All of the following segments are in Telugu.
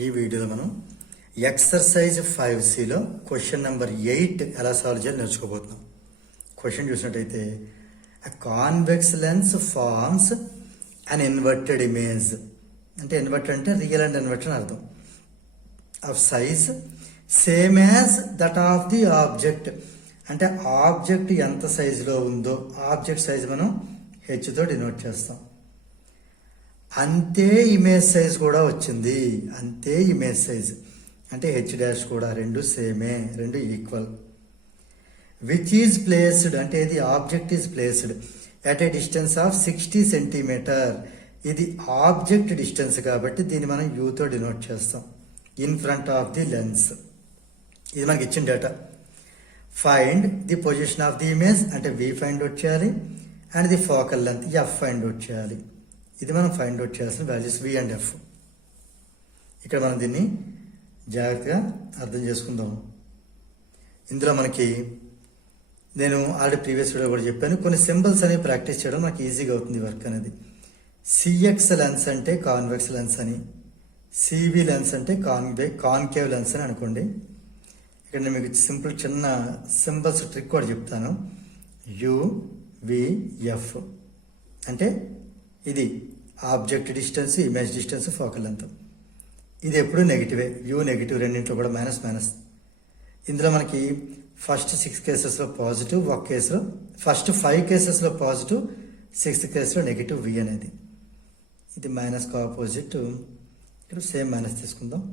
ఈ వీడియోలో మనం ఎక్సర్సైజ్ 5Cలో క్వశ్చన్ నెంబర్ 8 ఎలా సాల్వ్ చేయాలి నేర్చుకోబోతున్నాం. క్వశ్చన్ చూసినట్టయితే కాన్వెక్స్ లెన్స్ ఫార్మ్స్ అన్ ఇన్వర్టెడ్ ఇమేజ్. అంటే ఇన్వర్టెడ్ అంటే రియల్ అండ్ ఇన్వర్టెడ్ అని అర్థం. Of size same as that of the object. అంటే ఆబ్జెక్ట్ ఎంత సైజులో ఉందో ఆబ్జెక్ట్ సైజ్ మనం హెచ్ తో డినోట్ చేస్తాం. అంతే ఇమేజ్ సైజ్ కూడా వచ్చింది. అంతే ఇమేజ్ సైజ్ అంటే హెచ్ డాష్ కూడా రెండు సేమే, రెండు ఈక్వల్. విచ్ ఈజ్ ప్లేస్డ్ అంటే ఇది object is placed at a distance of 60 centimetre. ఇది ఆబ్జెక్ట్ డిస్టెన్స్ కాబట్టి దీన్ని మనం యూతో డినోట్ చేస్తాం. In front of the lens. ఇది మనకి ఇచ్చిన data. Find the position of the image అంటే వి ఫైండ్ అవుట్ చేయాలి. And the focal length f find out చేయాలి. ఇది మనం ఫైండ్ అవుట్ చేయాల్సిన వాల్యూస్ వి అండ్ ఎఫ్. ఇక్కడ మనం దీన్ని జాగ్రత్తగా అర్థం చేసుకుందాం. ఇందులో మనకి నేను ఆల్రెడీ ప్రీవియస్ వీడియో కూడా చెప్పాను, కొన్ని సింబల్స్ అనేవి ప్రాక్టీస్ చేయడం మనకి ఈజీగా అవుతుంది వర్క్ అనేది. సిఎక్స్ లెన్స్ అంటే కాన్వెక్స్ లెన్స్ అని, సివి లెన్స్ అంటే కాన్కేవ్ లెన్స్ అని అనుకోండి. ఇక్కడ నేను మీకు సింపుల్ చిన్న సింబల్స్ ట్రిక్ కూడా చెప్తాను. యువిఎఫ్ అంటే ఇది object distance, image distance, focal length. ఇది ఎప్పుడు నెగిటివే. యూ నెగిటివ్, రెండింటిలో కూడా మైనస్ మైనస్. ఇందులో మనకి ఫస్ట్ 6 కేసెస్లో పాజిటివ్, ఒక కేసులో ఫస్ట్ 5 కేసెస్లో పాజిటివ్, 6th కేసులో నెగిటివ్ వి అనేది. ఇది మైనస్కి ఆపోజిట్. ఇక్కడ సేమ్ మైనస్ తీసుకుందాం,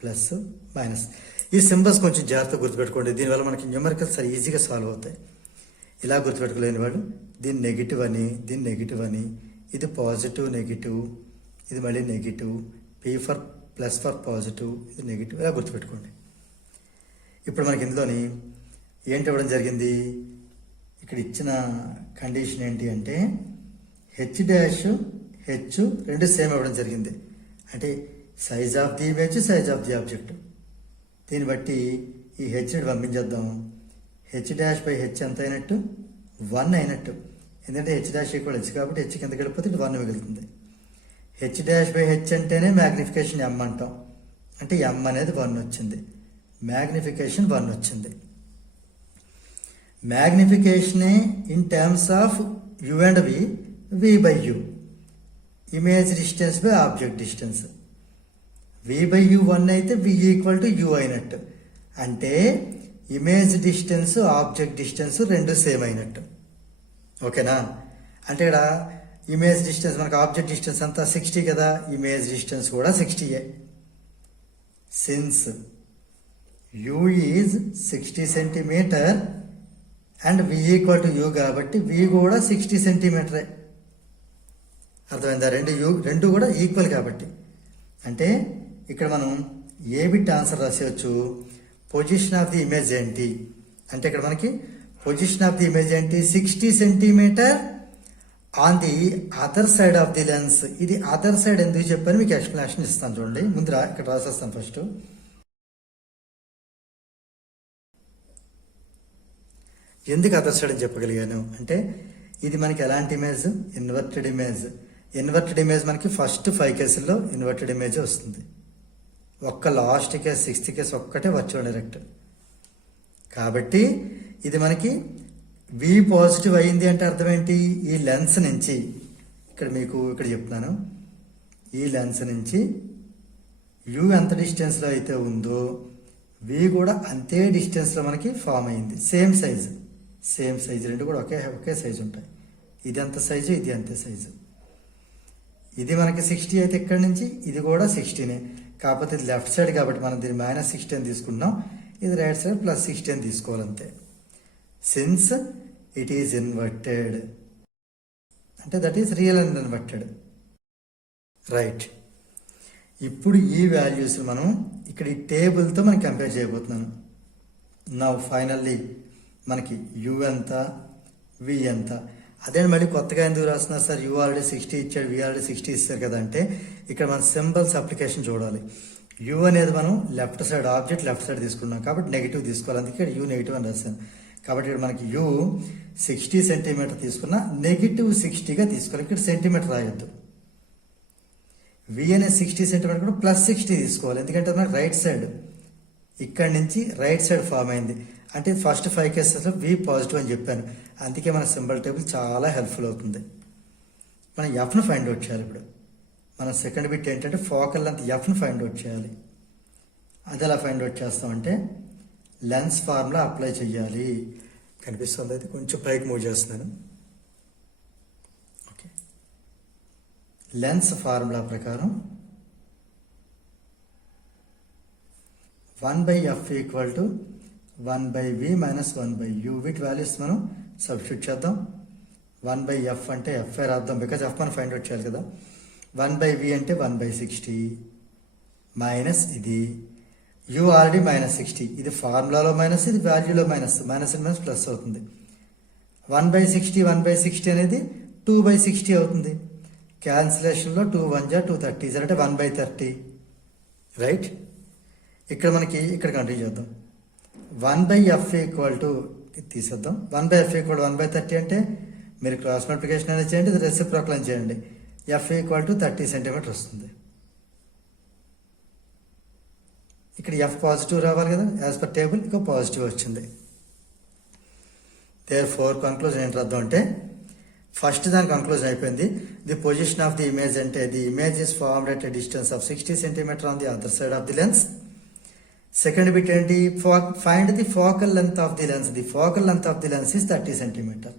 ప్లస్ మైనస్. ఈ సింబల్స్ కొంచెం జాగ్రత్తగా గుర్తుపెట్టుకోండి. దీనివల్ల మనకి న్యూమరికల్స్ సరి ఈజీగా సాల్వ్ అవుతాయి. ఇలా గుర్తుపెట్టుకోలేని వాడు దీన్ని నెగిటివ్ అని, దీన్ని నెగిటివ్ అని, ఇది పాజిటివ్ నెగిటివ్, ఇది మళ్ళీ negative, P for plus for positive, ఇది నెగిటివ్, ఇలా గుర్తుపెట్టుకోండి. ఇప్పుడు మనకి ఇందులోని ఏంటి ఇవ్వడం జరిగింది, ఇక్కడ ఇచ్చిన కండిషన్ ఏంటి అంటే హెచ్ డాష్ హెచ్ రెండు సేమ్ ఇవ్వడం జరిగింది. అంటే size of the image, size of the object. దీన్ని బట్టి ఈ హెచ్ని పంపించేద్దాం. హెచ్ డాష్ బై హెచ్ ఎంత అయినట్టు 1 అయినట్టు. ఎందుకంటే హెచ్ డాష్ ఈక్వల్ హెచ్ కాబట్టి హెచ్ కిందకి వెళ్ళిపోతే ఇటు 1 మిగులుతుంది. హెచ్ డాష్ బై హెచ్ అంటేనే మ్యాగ్నిఫికేషన్ ఎం అంటాం. అంటే ఎం అనేది 1 వచ్చింది, మ్యాగ్నిఫికేషన్ 1 వచ్చింది. మ్యాగ్నిఫికేషనే in terms of U and V by you. Image distance by object distance. V by u 1 అయితే వి ఈక్వల్ టు యు అయినట్టు. అంటే ఇమేజ్ డిస్టెన్స్, ఆబ్జెక్ట్ డిస్టెన్స్ రెండు సేమ్ అయినట్టు. ఓకేనా? అంటే ఇక్కడ ఇమేజ్ డిస్టెన్స్ మనకు ఆబ్జెక్ట్ డిస్టెన్స్ అంతా 60 కదా, ఇమేజ్ డిస్టెన్స్ కూడా 60. Since u is 60 centimetre and v equal to u కాబట్టి వి కూడా 60 సెంటీమీటరే. అర్థమైందా? రెండు కూడా ఈక్వల్ కాబట్టి. అంటే ఇక్కడ మనం ఏ బిట్ ఆన్సర్ రాసేయచ్చు. పొజిషన్ ఆఫ్ ది ఇమేజ్ ఏంటి అంటే ఇక్కడ మనకి పొజిషన్ ఆఫ్ ది ఇమేజ్ ఏంటి, 60 centimetre on the other side of the lens. ఇది అదర్ సైడ్ ఎందుకు చెప్పాను మీకు ఎక్స్ప్లెనేషన్ ఇస్తాను చూడండి. ముందు ఇక్కడ రాసేస్తాను ఫస్ట్. ఎందుకు అదర్ సైడ్ అని చెప్పగలిగాను అంటే ఇది మనకి ఎలాంటి image, inverted image. Inverted image మనకి ఫస్ట్ 5 కేసుల్లో ఇన్వర్టెడ్ ఇమేజ్ వస్తుంది. ఒక్క లాస్ట్ కేసు 6th కేసు ఒక్కటే వర్చువల్ డైరెక్ట్. కాబట్టి ఇది మనకి వి పాజిటివ్ అయింది అంటే అర్థం ఏంటి, ఈ లెన్స్ నుంచి ఇక్కడ మీకు ఇక్కడ చెప్తున్నాను, ఈ లెన్స్ నుంచి యు ఎంత డిస్టెన్స్లో అయితే ఉందో వి కూడా అంతే డిస్టెన్స్లో మనకి ఫామ్ అయింది. సేమ్ సైజు, రెండు కూడా ఒకే సైజు ఉంటాయి. ఇది ఎంత సైజు, ఇది అంతే సైజు. ఇది మనకి 60 అయితే ఇక్కడి నుంచి ఇది కూడా 60నే. కాకపోతే ఇది లెఫ్ట్ సైడ్ కాబట్టి మనం దీన్ని -60 అని తీసుకున్నాం. ఇది రైట్ సైడ్ +60 అని తీసుకోవాలంతే. సిన్స్ ఇట్ ఈజ్ ఇన్వర్టెడ్ అంటే that is real and inverted. Right. ఇప్పుడు ఈ వాల్యూస్ మనం ఇక్కడ ఈ టేబుల్తో మనం కంపేర్ చేయబోతున్నాను. నా ఫైనల్లీ మనకి యు ఎంత, వి ఎంత. అదే మళ్ళీ కొత్తగా ఎందుకు రాస్తున్నారు సార్, యూ ఆల్రెడీ 60 ఇచ్చాడు, వి ఆల్రెడీ 60 ఇస్తారు కదా అంటే ఇక్కడ మన సింబల్స్ అప్లికేషన్ చూడాలి. యూ అనేది మనం left side object left side తీసుకున్నాం కాబట్టి నెగిటివ్ తీసుకోవాలి. అందుకే యూ నెగిటివ్ అని రాశాను. కాబట్టి ఇక్కడ మనకి యూ 60 సెంటీమీటర్ తీసుకున్నా నెగిటివ్ 60గా తీసుకోవాలి. ఇక్కడ సెంటీమీటర్ రాయొద్దు. వి అనే 60 సెంటీమీటర్ కూడా ప్లస్ 60 తీసుకోవాలి, ఎందుకంటే మనకి రైట్ సైడ్ ఇక్కడి నుంచి రైట్ సైడ్ ఫామ్ అయింది. అంటే ఫస్ట్ 5 కేసెస్లో వి పాజిటివ్ అని చెప్పాను, అందుకే మన సింబల్ టేబుల్ చాలా హెల్ప్ఫుల్ అవుతుంది. మనం ఎఫ్ను ఫైండ్ అవుట్ చేయాలి. ఇప్పుడు మన సెకండ్ బిట్ ఏంటంటే ఫోకల్ లెంత్ ఎఫ్ను ఫైండ్ అవుట్ చేయాలి. అది ఎలా ఫైండ్ అవుట్ చేస్తామంటే లెన్స్ ఫార్ములా అప్లై చేయాలి. కనిపిస్తుంది, అయితే కొంచెం పైకి మూవ్ చేస్తున్నాను. ఓకే, లెన్స్ ఫార్ములా ప్రకారం 1/f equal to 1/v minus 1/u. వీటి వాల్యూస్ మనం సబ్స్టిట్యూట్ చేద్దాం. 1/f అంటే ఎఫ్ రాద్దాం, బికాజ్ ఎఫ్ మనం ఫైండ్ అవుట్ చేయాలి కదా. 1/v అంటే 1/60 మైనస్ ఇది u ఆల్రెడీ -60, ఇది ఫార్ములాలో మైనస్, ఇది వాల్యూలో మైనస్, మైనస్ మైనస్ ప్లస్ అవుతుంది. 1/60 అనేది 2/60 అవుతుంది. క్యాన్సిలేషన్లో 2 1 230 అంటే 1/30, రైట్. ఇక్కడ మనకి ఇక్కడ కంటిన్యూ చేద్దాం. 1/f ఈక్వల్ టు ఇది తీసేద్దాం. 1/f ఈక్వల్ 1/30 అంటే మీరు క్రాస్ మల్టిప్లికేషన్ అనేది చేయండి, ఇది రెసిప్రోకల్ అని చేయండి. ఎఫ్ ఈక్వల్ టు 30 సెంటీమీటర్ వస్తుంది. ఇక్కడ ఎఫ్ పాజిటివ్ రావాలి కదా, యాజ్ పర్ టేబుల్ ఇక పాజిటివ్ వచ్చింది. దేర్ ఫోర్ కన్క్లూజన్ ఏంటి రాద్దాం అంటే ఫస్ట్ దాని కన్క్లూజన్ అయిపోయింది. The position of the image అంటే the image is formed at a distance of 60 centimetre on the other side of the lens. Second bit ఏంటి, find the focal length of the lens. The focal length of the lens is 30 centimetre.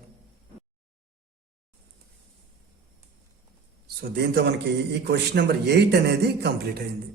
So దీంతో మనకి ఈ క్వశ్చన్ నెంబర్ 8 అనేది కంప్లీట్ అయింది.